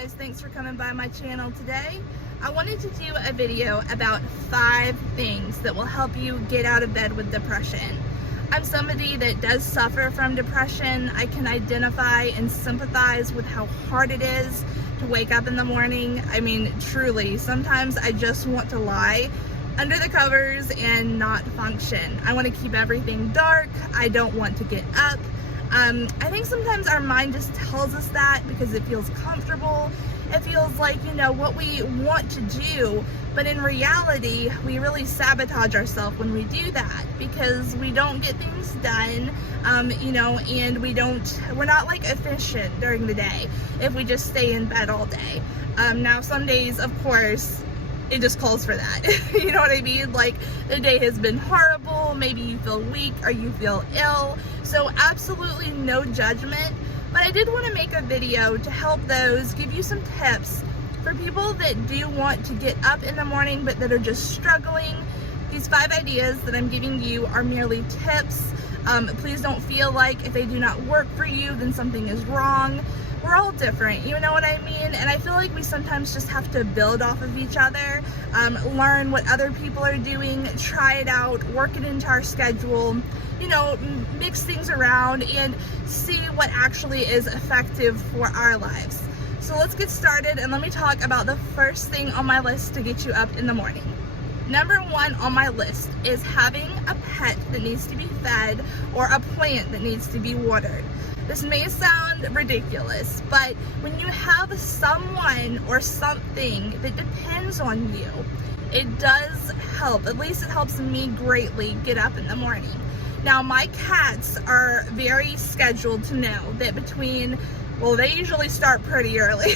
guys, thanks for coming by my channel today. I wanted to do a video about 5 things that will help you get out of bed with depression. I'm somebody that does suffer from depression. I can identify and sympathize with how hard it is to wake up in the morning. I mean, truly, sometimes I just want to lie under the covers and not function. I want to keep everything dark. I don't want to get up. I think sometimes our mind just tells us that because it feels comfortable. It feels like, you know, what we want to do, but in reality, we really sabotage ourselves when we do that because we don't get things done, you know, and we're not like efficient during the day if we just stay in bed all day. Now some days, of course, it just calls for that. You know what I mean? Like, the day has been horrible, maybe you feel weak or you feel ill, so absolutely no judgment. But I did want to make a video to help those, give you some tips for people that do want to get up in the morning but that are just struggling. These 5 ideas that I'm giving you are merely tips. Please don't feel like if they do not work for you, then something is wrong. We're all different, you know what I mean? And I feel like we sometimes just have to build off of each other, learn what other people are doing, try it out, work it into our schedule, you know, mix things around and see what actually is effective for our lives. So let's get started and let me talk about the first thing on my list to get you up in the morning. Number 1 on my list is having a pet that needs to be fed or a plant that needs to be watered. This may sound ridiculous, but when you have someone or something that depends on you, it does help. At least it helps me greatly get up in the morning. Now, my cats are very scheduled to know that well, they usually start pretty early.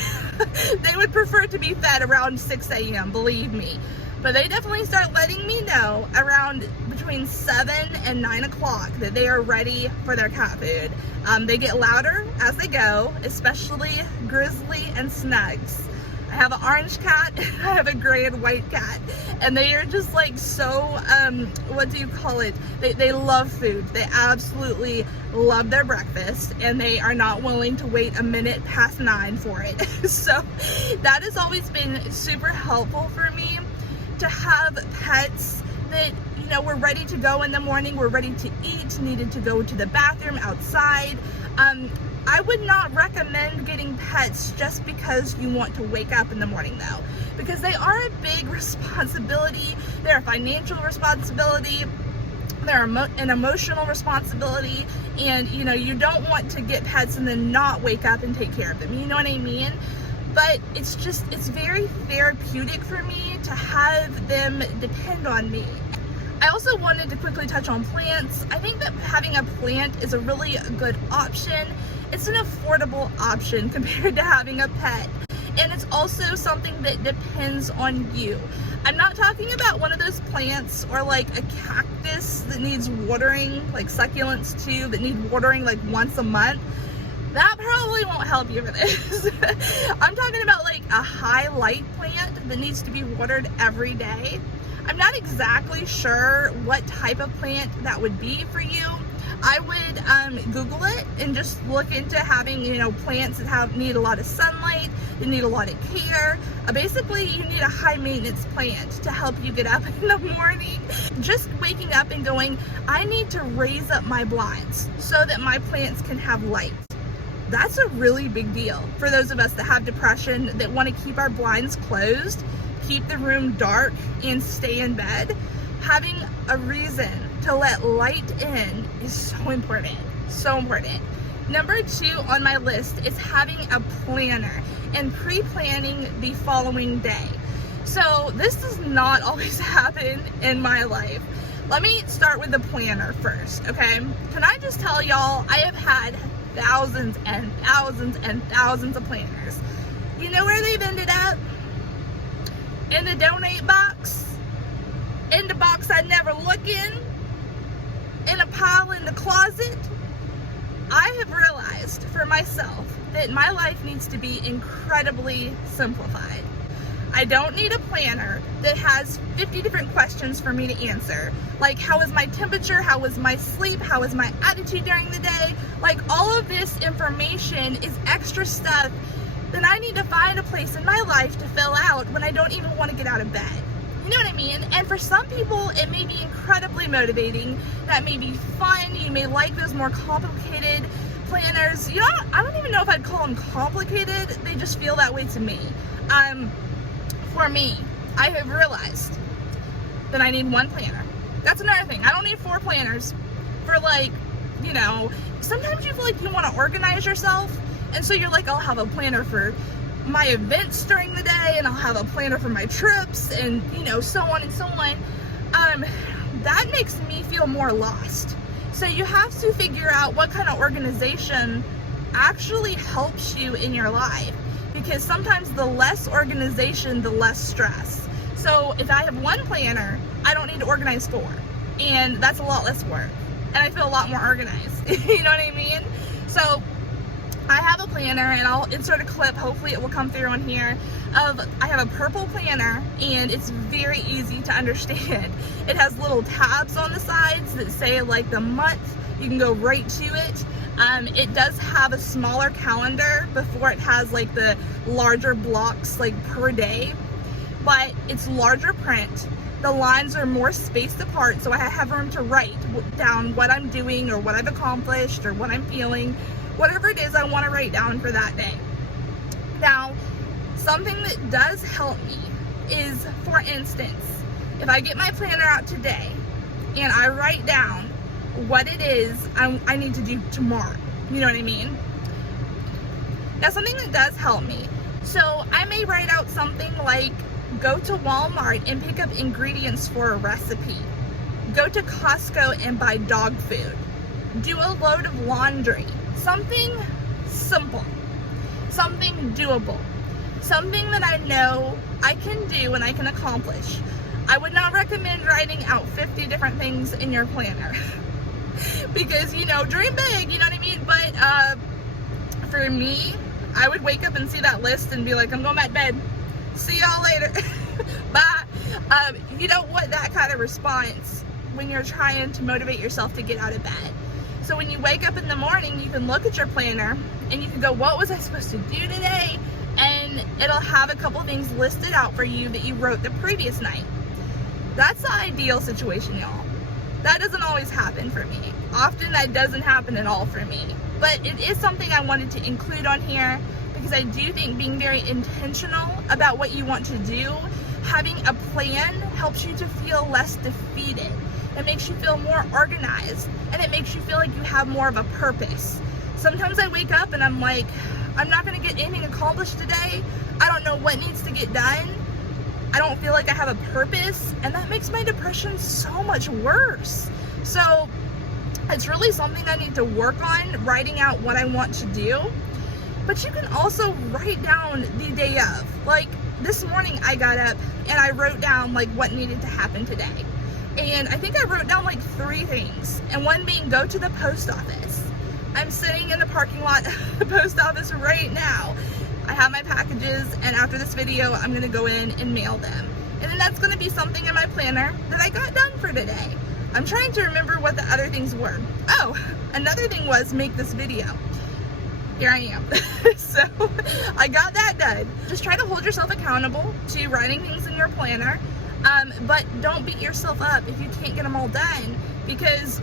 They would prefer to be fed around 6 a.m., believe me. But they definitely start letting me know around between 7 and 9 o'clock that they are ready for their cat food. They get louder as they go, especially Grizzly and Snugs. I have an orange cat, I have a gray and white cat, and they are just like so, what do you call it? They love food. They absolutely love their breakfast, and they are not willing to wait a minute past 9 for it. So that has always been super helpful for me, to have pets that, you know, we're ready to go in the morning, we're ready to eat, needed to go to the bathroom outside. I would not recommend getting pets just because you want to wake up in the morning though, because they are a big responsibility. They're a financial responsibility, they're an emotional responsibility, and you know, you don't want to get pets and then not wake up and take care of them, you know what I mean? But it's very therapeutic for me to have them depend on me. I also wanted to quickly touch on plants. I think that having a plant is a really good option. It's an affordable option compared to having a pet. And it's also something that depends on you. I'm not talking about one of those plants or like a cactus that needs watering, like succulents too, that need watering like once a month. That probably won't help you for this. I'm talking about like a high light plant that needs to be watered every day. I'm not exactly sure what type of plant that would be for you. I would Google it and just look into having, you know, plants that need a lot of sunlight, that need a lot of care. Basically, you need a high maintenance plant to help you get up in the morning. Just waking up and going, I need to raise up my blinds so that my plants can have light. That's a really big deal for those of us that have depression, that want to keep our blinds closed, keep the room dark, and stay in bed. Having a reason to let light in is so important, so important. Number 2 on my list is having a planner and pre-planning the following day. So this does not always happen in my life. Let me start with the planner first, okay? Can I just tell y'all, I have had thousands and thousands and thousands of planners. You know where they've ended up? In the donate box, in the box I never look in a pile in the closet. I have realized for myself that my life needs to be incredibly simplified. I don't need a planner that has 50 different questions for me to answer. Like, how is my temperature? How was my sleep? How was my attitude during the day? Like, all of this information is extra stuff then I need to find a place in my life to fill out when I don't even want to get out of bed. You know what I mean? And for some people, it may be incredibly motivating. That may be fun. You may like those more complicated planners. You know, I don't even know if I'd call them complicated. They just feel that way to me. For me, I have realized that I need one planner. That's another thing. I don't need 4 planners for, like, you know, sometimes you feel like you want to organize yourself, and so you're like, I'll have a planner for my events during the day, and I'll have a planner for my trips, and, you know, so on and so on. That makes me feel more lost. So you have to figure out what kind of organization actually helps you in your life, because sometimes the less organization, the less stress. So if I have one planner, I don't need to organize 4, and that's a lot less work, and I feel a lot more organized. You know what I mean? So I have a planner, and I'll insert a clip, hopefully it will come through on here, I have a purple planner, and it's very easy to understand. It has little tabs on the sides that say, like, the month. You can go right to it. It does have a smaller calendar before it has, like, the larger blocks, like, per day, but it's larger print. The lines are more spaced apart, so I have room to write down what I'm doing, or what I've accomplished, or what I'm feeling, whatever it is I want to write down for that day. Now, something that does help me is, for instance, if I get my planner out today and I write down what it is I need to do tomorrow, you know what I mean? Now, something that does help me, so I may write out something like, go to Walmart and pick up ingredients for a recipe, go to Costco and buy dog food, do a load of laundry. Something simple, something doable, something that I know I can do and I can accomplish. I would not recommend writing out 50 different things in your planner because, you know, dream big, you know what I mean? But for me, I would wake up and see that list and be like, I'm going back to bed. See y'all later. Bye. You don't want that kind of response when you're trying to motivate yourself to get out of bed. So when you wake up in the morning, you can look at your planner and you can go, what was I supposed to do today? And it'll have a couple things listed out for you that you wrote the previous night. That's the ideal situation, y'all. That doesn't always happen for me. Often that doesn't happen at all for me. But it is something I wanted to include on here because I do think being very intentional about what you want to do, having a plan helps you to feel less defeated. It makes you feel more organized, and it makes you feel like you have more of a purpose. Sometimes I wake up and I'm like, I'm not going to get anything accomplished today. I don't know what needs to get done. I don't feel like I have a purpose, and that makes my depression so much worse. So it's really something I need to work on, writing out what I want to do. But you can also write down the day of. Like this morning I got up and I wrote down like what needed to happen today. And I think I wrote down like 3 things, and one being go to the post office. I'm sitting in the parking lot of the post office right now. I have my packages, and after this video, I'm gonna go in and mail them. And then that's gonna be something in my planner that I got done for today. I'm trying to remember what the other things were. Oh, another thing was make this video. Here I am. So I got that done. Just try to hold yourself accountable to writing things in your planner. But don't beat yourself up if you can't get them all done, because,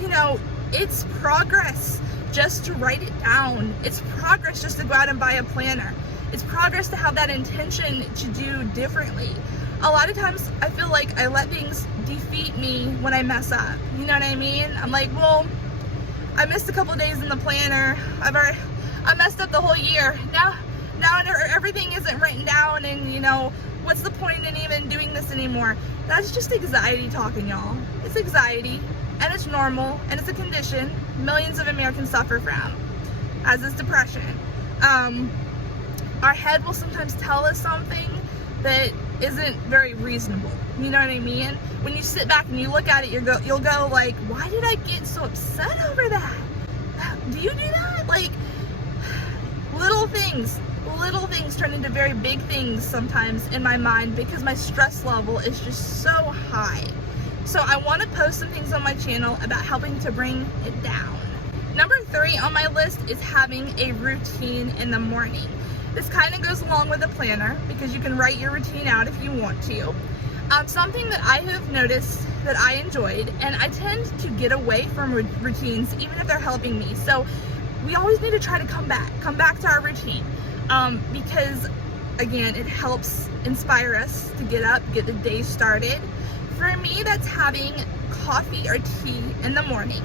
you know, it's progress just to write it down. It's progress just to go out and buy a planner. It's progress to have that intention to do differently. A lot of times I feel like I let things defeat me when I mess up. You know what I mean? I'm like, well, I missed a couple days in the planner. I messed up the whole year. Now everything isn't written down, and, you know, what's the point in even doing this anymore? That's just anxiety talking, y'all. It's anxiety, and it's normal, and it's a condition millions of Americans suffer from, as is depression. Our head will sometimes tell us something that isn't very reasonable. You know what I mean? When you sit back and you look at it, you'll go like, why did I get so upset over that? Do you do that? Like, little things turn into very big things sometimes in my mind because my stress level is just so high. So I want to post some things on my channel about helping to bring it down. Number 3 on my list is having a routine in the morning. This kind of goes along with a planner because you can write your routine out if you want to. Something that I have noticed that I enjoyed, and I tend to get away from routines even if they're helping me. So we always need to try to come back to our routine, because again, it helps inspire us to get up, get the day started. For me, that's having coffee or tea in the morning.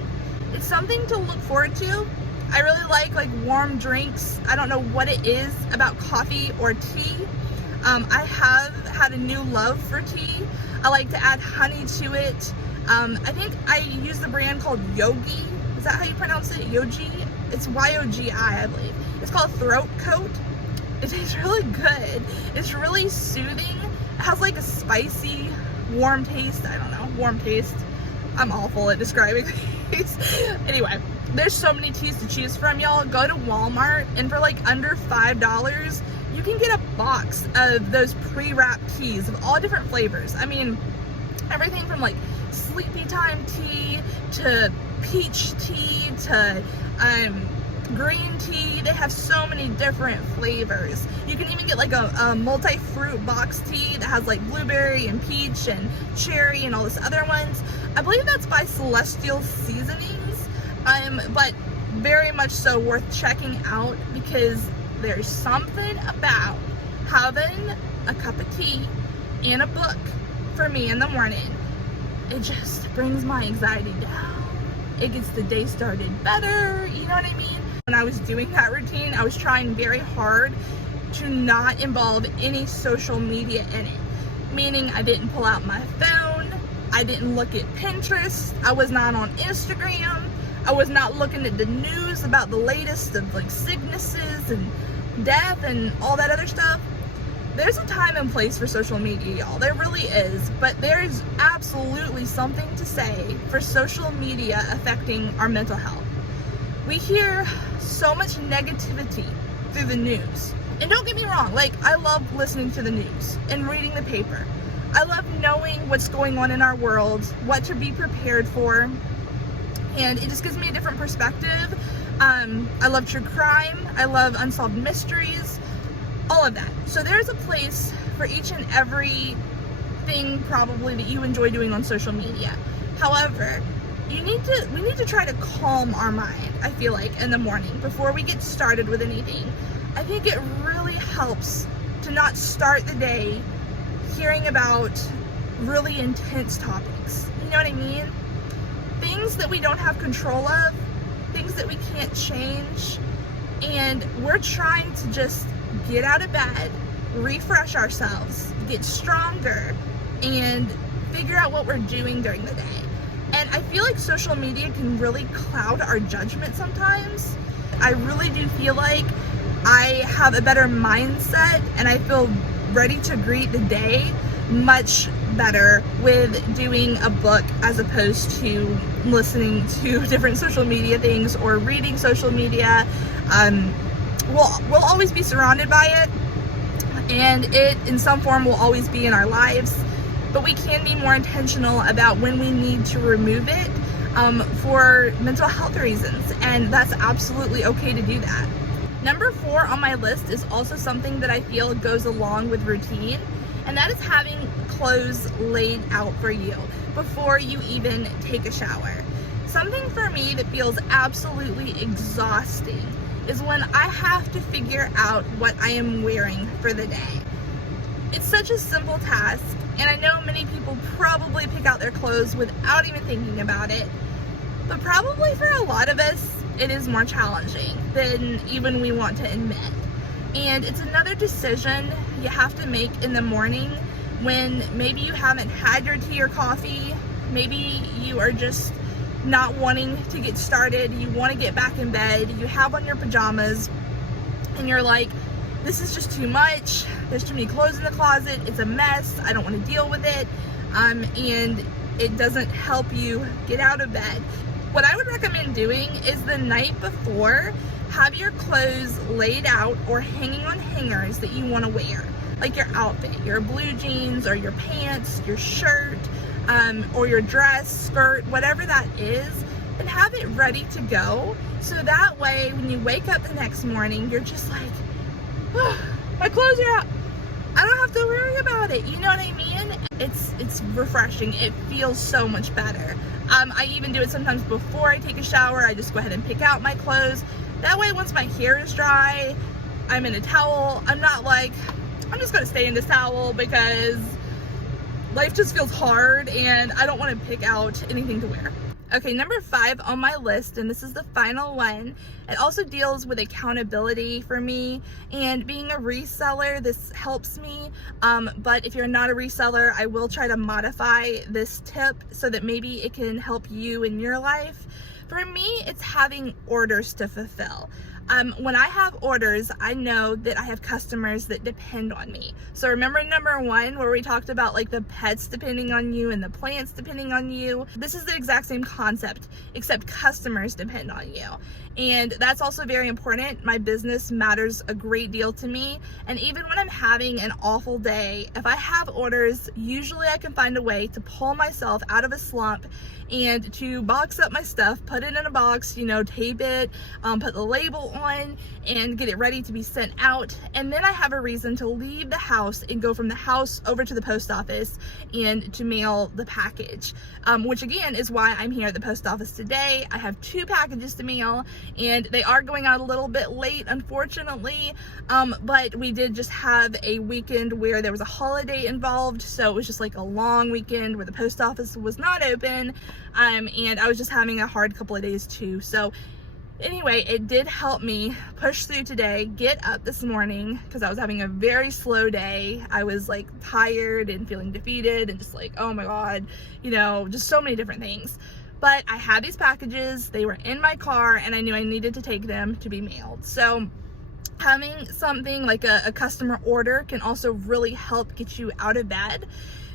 It's something to look forward to. I really like warm drinks. I don't know what it is about coffee or tea. I have had a new love for tea. I like to add honey to it. I think I use the brand called Yogi. Is that how you pronounce it? Yogi? It's Y-O-G-I, I believe. It's called Throat Coat. It tastes really good. It's really soothing. It has like a spicy, warm taste. I don't know, warm taste. I'm awful at describing these. Anyway, there's so many teas to choose from, y'all. Go to Walmart, and for like under $5, you can get a box of those pre-wrapped teas of all different flavors. I mean, everything from like sleepy time tea to peach tea to green tea. They have so many different flavors. You can even get like a multi-fruit box tea that has like blueberry and peach and cherry and all this other ones. I believe that's by Celestial Seasonings, but very much so worth checking out because there's something about having a cup of tea and a book for me in the morning. It just brings my anxiety down. It gets the day started better, you know what I mean? When I was doing that routine, I was trying very hard to not involve any social media in it. Meaning I didn't pull out my phone, I didn't look at Pinterest, I was not on Instagram, I was not looking at the news about the latest of like sicknesses and death and all that other stuff. There's a time and place for social media, y'all. There really is. But there's absolutely something to say for social media affecting our mental health. We hear so much negativity through the news. And don't get me wrong, like, I love listening to the news and reading the paper. I love knowing what's going on in our world, what to be prepared for, and it just gives me a different perspective. I love true crime, I love unsolved mysteries, all of that. So there's a place for each and every thing probably that you enjoy doing on social media. However, we need to try to calm our mind, I feel like, in the morning before we get started with anything. I think it really helps to not start the day hearing about really intense topics. You know what I mean? Things that we don't have control of, things that we can't change, and we're trying to just get out of bed, refresh ourselves, get stronger, and figure out what we're doing during the day. And I feel like social media can really cloud our judgment sometimes. I really do feel like I have a better mindset and I feel ready to greet the day much better with doing a book as opposed to listening to different social media things or reading social media. We'll always be surrounded by it, and it in some form will always be in our lives, but we can be more intentional about when we need to remove it for mental health reasons, and that's absolutely okay to do that. Number 4 on my list is also something that I feel goes along with routine, and that is having clothes laid out for you before you even take a shower. Something for me that feels absolutely exhausting is when I have to figure out what I am wearing for the day. It's such a simple task, and I know many people probably pick out their clothes without even thinking about it, but probably for a lot of us, it is more challenging than even we want to admit. And it's another decision you have to make in the morning when maybe you haven't had your tea or coffee, maybe you are just not wanting to get started, you want to get back in bed, you have on your pajamas, and you're like, this is just too much, there's too many clothes in the closet, it's a mess, I don't want to deal with it, and it doesn't help you get out of bed. What I would recommend doing is the night before, have your clothes laid out or hanging on hangers that you want to wear, like your outfit, your blue jeans or your pants, your shirt, or your dress, skirt, whatever that is, and have it ready to go. So that way, when you wake up the next morning, you're just like, My clothes are out. I don't have to worry about it. You know what I mean? It's refreshing. It feels so much better. I even do it sometimes before I take a shower. I just go ahead and pick out my clothes. That way, once my hair is dry, I'm in a towel. I'm not like, I'm just gonna stay in this towel because life just feels hard and I don't want to pick out anything to wear. Okay, number 5 on my list, and this is the final one. It also deals with accountability for me, and being a reseller, this helps me. But if you're not a reseller, I will try to modify this tip so that maybe it can help you in your life. For me, it's having orders to fulfill. When I have orders, I know that I have customers that depend on me. So remember number 1 where we talked about like the pets depending on you and the plants depending on you? This is the exact same concept, except customers depend on you. And that's also very important. My business matters a great deal to me. And even when I'm having an awful day, if I have orders, usually I can find a way to pull myself out of a slump and to box up my stuff, put it in a box, you know, tape it, put the label on and get it ready to be sent out. And then I have a reason to leave the house and go from the house over to the post office and to mail the package, which again is why I'm here at the post office today. I have 2 packages to mail and they are going out a little bit late, unfortunately, but we did just have a weekend where there was a holiday involved, so it was just like a long weekend where the post office was not open, and I was just having a hard couple of days too. So anyway, it did help me push through today, get up this morning, because I was having a very slow day. I was like tired and feeling defeated and just like, oh my God, you know, just so many different things. But I had these packages, they were in my car, and I knew I needed to take them to be mailed. So having something like a customer order can also really help get you out of bed.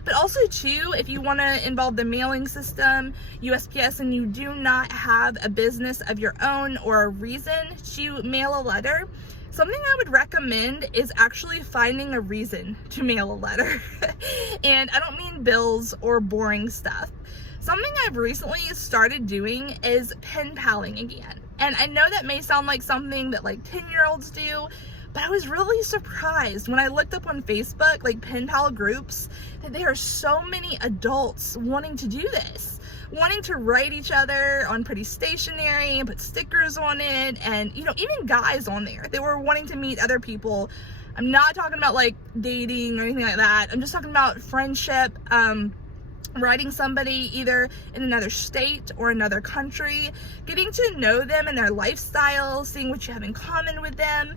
But also too, if you want to involve the mailing system, USPS, and you do not have a business of your own or a reason to mail a letter, something I would recommend is actually finding a reason to mail a letter. And I don't mean bills or boring stuff. Something I've recently started doing is pen paling again. And I know that may sound like something that like 10-year-olds do, but I was really surprised when I looked up on Facebook, like pen pal groups, that there are so many adults wanting to do this, wanting to write each other on pretty stationery and put stickers on it, and you know, even guys on there. They were wanting to meet other people. I'm not talking about like dating or anything like that. I'm just talking about friendship, writing somebody either in another state or another country, getting to know them and their lifestyle, seeing what you have in common with them.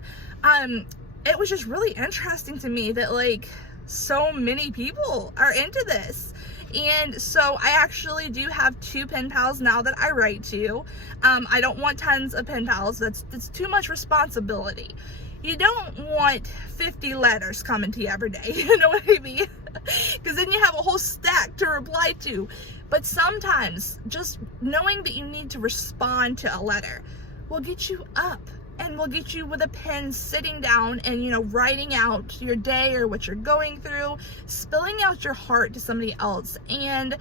It was just really interesting to me that like so many people are into this. And so I actually do have 2 pen pals now that I write to. I don't want tons of pen pals. That's too much responsibility. You don't want 50 letters coming to you every day, you know what I mean? Because then you have a whole stack to reply to. But sometimes just knowing that you need to respond to a letter will get you up and will get you with a pen sitting down and, you know, writing out your day or what you're going through, spilling out your heart to somebody else, and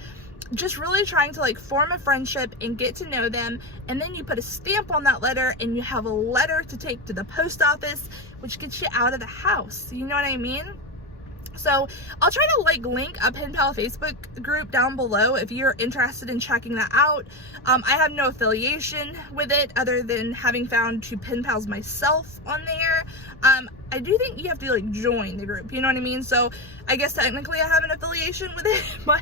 just really trying to like form a friendship and get to know them. And then you put a stamp on that letter and you have a letter to take to the post office, which gets you out of the house. You know what I mean? So I'll try to like link a pen pal Facebook group down below if you're interested in checking that out. I have no affiliation with it other than having found 2 pen pals myself on there. I do think you have to like join the group, you know what I mean? So I guess technically I have an affiliation with it, but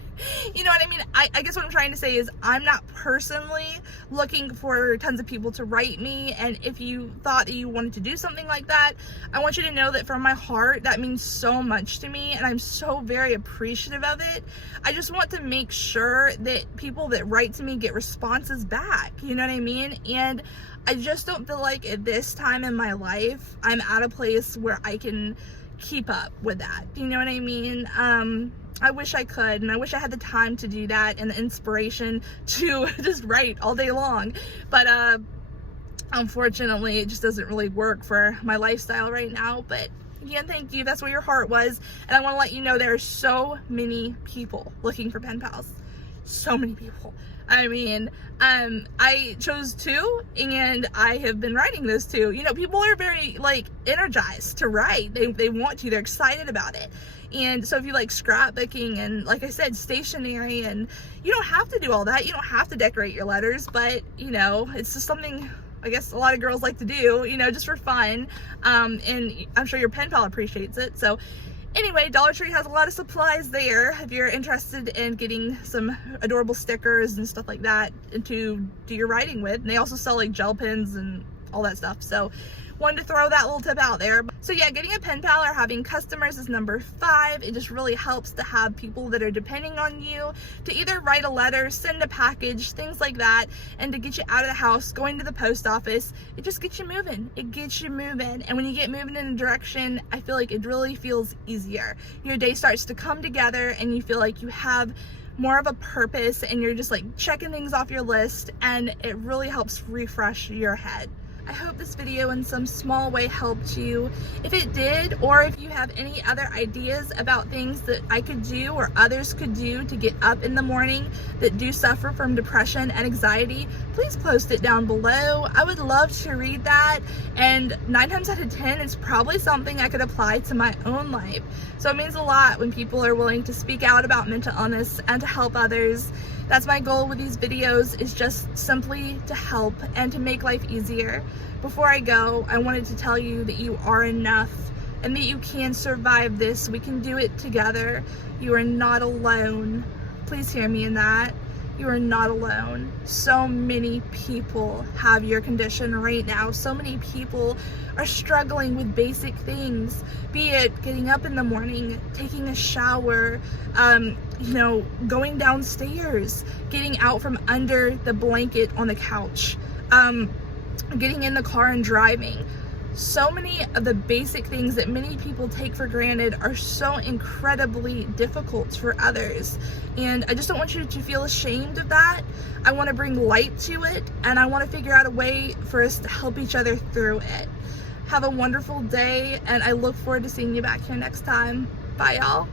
you know what I mean? I guess what I'm trying to say is I'm not personally looking for tons of people to write me. And if you thought that you wanted to do something like that, I want you to know that from my heart, that means so much to me. And I'm so very appreciative of it. I just want to make sure that people that write to me get responses back, you know what I mean? And I just don't feel like at this time in my life, I'm at a place where I can keep up with that. You know what I mean? I wish I could, and I wish I had the time to do that and the inspiration to just write all day long. But unfortunately, it just doesn't really work for my lifestyle right now. But again, thank you. That's where your heart was. And I want to let you know there are so many people looking for pen pals. so many people. I mean, I chose 2 and I have been writing those 2. You know, people are very like energized to write. They want to, they're excited about it. And so if you like scrapbooking and, like I said, stationery, and you don't have to do all that, you don't have to decorate your letters, but you know, it's just something I guess a lot of girls like to do, you know, just for fun. And I'm sure your pen pal appreciates it. So anyway, Dollar Tree has a lot of supplies there if you're interested in getting some adorable stickers and stuff like that to do your writing with. And they also sell like gel pens and all that stuff. So wanted to throw that little tip out there. So yeah, getting a pen pal or having customers is number 5. It just really helps to have people that are depending on you to either write a letter, send a package, things like that, and to get you out of the house, going to the post office. It just gets you moving. It gets you moving. And when you get moving in a direction, I feel like it really feels easier. Your day starts to come together and you feel like you have more of a purpose and you're just like checking things off your list, and it really helps refresh your head. I hope this video in some small way helped you. If it did, or if you have any other ideas about things that I could do or others could do to get up in the morning that do suffer from depression and anxiety, please post it down below. I would love to read that, and 9 times out of 10 it's probably something I could apply to my own life. So it means a lot when people are willing to speak out about mental illness and to help others. That's my goal with these videos, is just simply to help and to make life easier. Before I go, I wanted to tell you that you are enough and that you can survive this. We can do it together. You are not alone. Please hear me in that. You are not alone. So many people have your condition right now. So many people are struggling with basic things, be it getting up in the morning, taking a shower, you know, going downstairs, getting out from under the blanket on the couch, getting in the car and driving. So many of the basic things that many people take for granted are so incredibly difficult for others. And I just don't want you to feel ashamed of that. I want to bring light to it, and I want to figure out a way for us to help each other through it. Have a wonderful day, and I look forward to seeing you back here next time. Bye, y'all.